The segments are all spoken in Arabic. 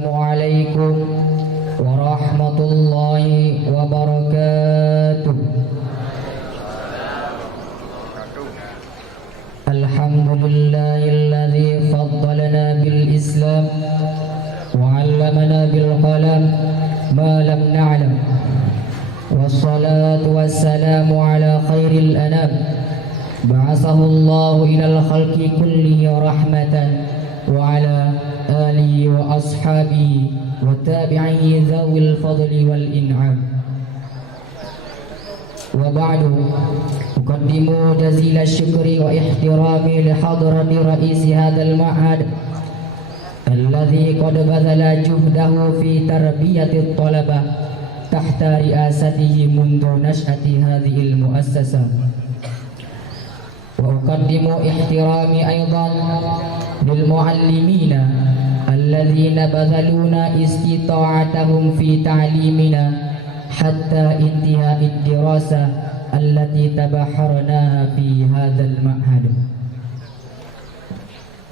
Assalamualaikum warahmatullahi wabarakatuh. Alhamdulillahilladzi faddalana bil Islam wa 'allamana bil qalam ma lam na'lam. Wassalatu wassalamu ala khairil anam. Ba'athahu Allahu ilal khalqi kullihi rahmatan wa ala alihi wa ashabihi wa tabi'ihi dhawil fadli wal in'am. Wa ba'du, uqaddimu jazila syukri wa ihtirami li hadrati ra'isi hadzal ma'had alladhi qad badhala juhdahu fi tarbiyati at-talabah tahta ri'asatihi mundu nash'ati hadhihi al-mu'assasah. Wa uqaddimu ihtirami aydan lil muallimina alladhina badhaluna istita'atahum fi ta'limina hatta intihai ad-dirasa allati tabaharnaha fi hadzal ma'had.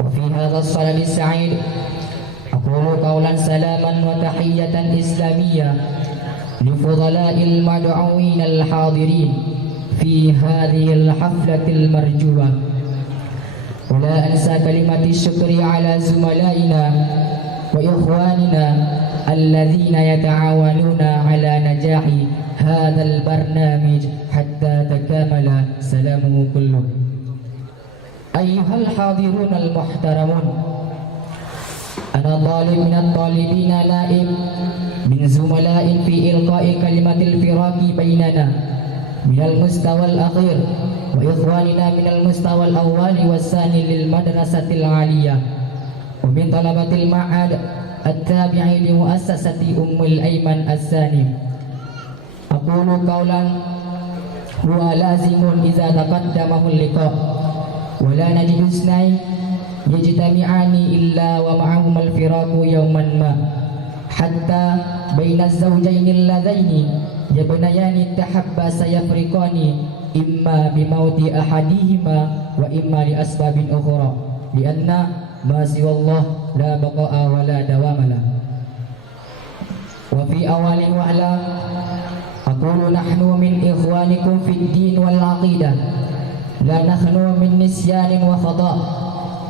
Wa fi hadzal salami as-sa'id aqulu qawlan salaman wa tahiyatan islamiyyah li fudala'il mad'uwin al-hadirin fi hadhihi al-haflati al-marjuwah. Wa la ansa kalimati syukri ala zumala'ina wa ikhwanina alladhina yata'awanuna ala najahi hadzal barnamij hatta takamala salamuhu kulluh. Ayyuhal hadirun al-muhtaramun, ana talib min at-talibina naib min zumala'in fi ilqa'i kalimatil firaqi bainana min al-mustawa al-akhir wa ikhwanina min al-mustawa al-awwali was-sani lil madrasatil 'aliyah wa min talabatil ma'had at-tabi'i li muassasati Ummul Aiman as-Sani. Aqulu qawlan huwa lazimun idza taqaddamahu al-liqa' wa la najidu isnayn yajtami'ani illa wa ma'ahum al-firaqu yawman ma hatta baina az-zawjayn alladhaini yabnayani tahabba sayafriqani imma bimauti ahadihima wa imma li asbabin ukhra lianna ma siwallah la baqa'a wa la dawama la. Wa fi awali wa'la aqulu nahnu min ikhwanikum fid din wal aqidah la nahnu min nisyanin wa khata'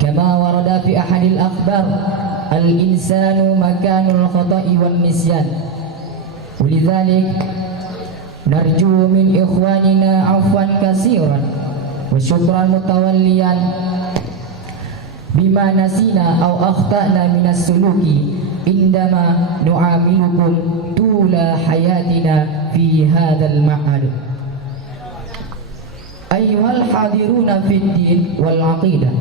kama warada fi ahadil akhbar al insanu makanul khata'i wan nisyan. Walidhalik narju min ikhwanina afwan katsiran wa syukran mutawalliyan bima nasina aw akhtana min as-suluki indama nu'amilukum tula hayatina fi hadzal ma'had. Ayyuhal hadiruna fid din wal aqidah,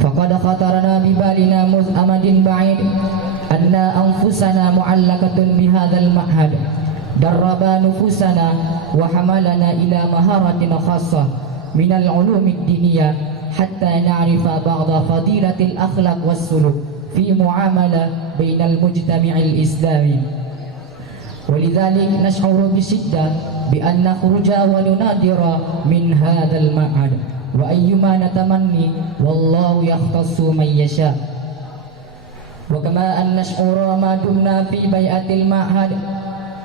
faqad khatarana bi balina muz amadin ba'id anna anfusana mu'allaqatun bi hadzal ma'had darraba nufusana wa hamalana ila maharatin khassah min al-ulum ad-diniyah hatta na'rifa ba'da fadilatil akhlaq was suluk fi muamalah bainal mujtami'il islami. Walidhalik nash'uru bisiddah bi an nakhruja wa nunadira min hadzal ma'had wa ayyuma natamanni wallahu yakhtassu man yasha. Wa kama an nash'ura ma dumna fi bai'atil ma'had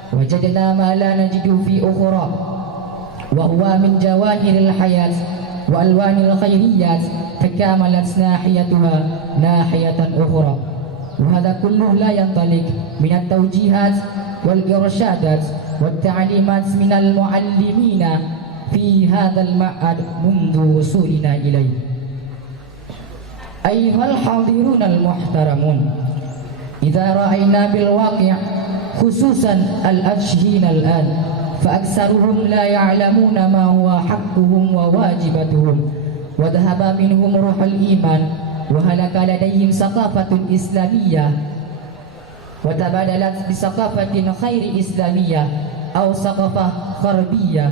wajadna ma la najidu fi ukhra wa huwa min jawahiril hayat wa alwanil khairiyat takamalat nahiyatuha nahiyatan ukhra. Wa hadha kulluhu la yantalik min at-tawjihat wal irshadat wat ta'limat min al-muallimina fi hadzal ma'had mundu wusulina ilayhi. Ayyuhal hadirun al-muhtaramun, idza ra'ayna bil waqi' khususan al-ashhin al-an fa aktsaruhum la ya'lamuna ma huwa haqquhum wa wajibatuhum wa dhahaba minhum ruhul iman wa halaka ladayhim saqafatun islamiyyah wa tabadalat bi saqafatin khairi islamiyyah aw saqafah gharbiyah.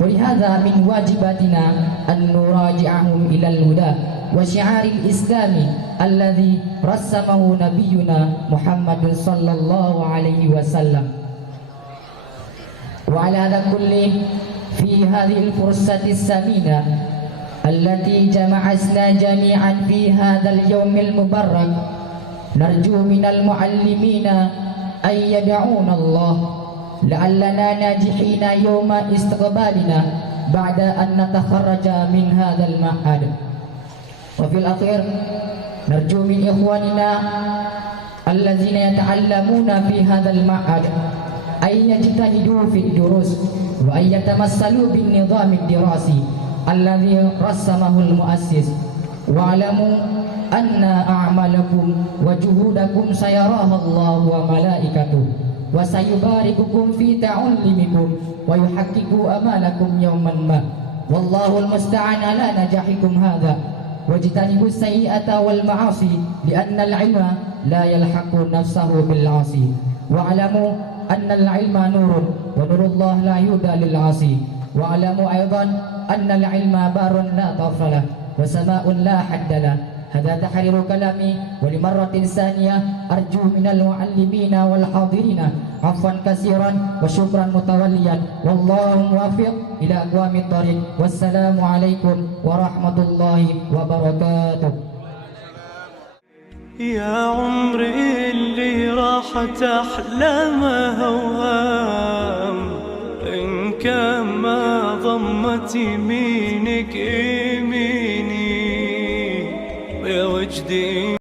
Wa lihadza min wajibatina an nuraji'ahum ila al-huda wa syi'aril islami alladhi rassamahu nabiyyuna Muhammadun sallallahu alaihi wasallam. Wa ala hadha kulli fi hadhihi al-fursati as-samina allati jama'asna jami'an fi hadzal yawmil mubarak نرجو من المعلمين أن يدعون الله لعلنا ناجحين يوم استقبالنا بعد أن نتخرج من هذا المعهد. وفي الأخير نرجو من إخواننا الذين يتعلمون في هذا المعهد أن يجتهدوا في الدروس وأن يتمثلوا بالنظام الدراسي الذي رسمه المؤسس، واعلموا أن أعمالكم وجهودكم سيراها الله وملائكته وسيبارككم في تعلمكم ويحقق أمالكم يوما ما، والله المستعان على نجاحكم هذا. واجتنبوا السيئة والمعاصي لأن العلم لا يلحق نفسه بالعاصي، واعلموا أن العلم نور ونور الله لا يهدى للعاصي، واعلموا أيضا أن العلم بار لا طرف له وسماء لا حد له. هذا تحرير كلامي، ولمرة ثانية أرجو من المعلمين والحاضرين عفوا كثيرا وشكرا متوليا، والله موافق إلى أقوام الطريق، والسلام عليكم ورحمة الله وبركاته. يا عمري اللي راحت أحلامه أوهام، إن كان ما ضمت يمينك يميني يا وجدي.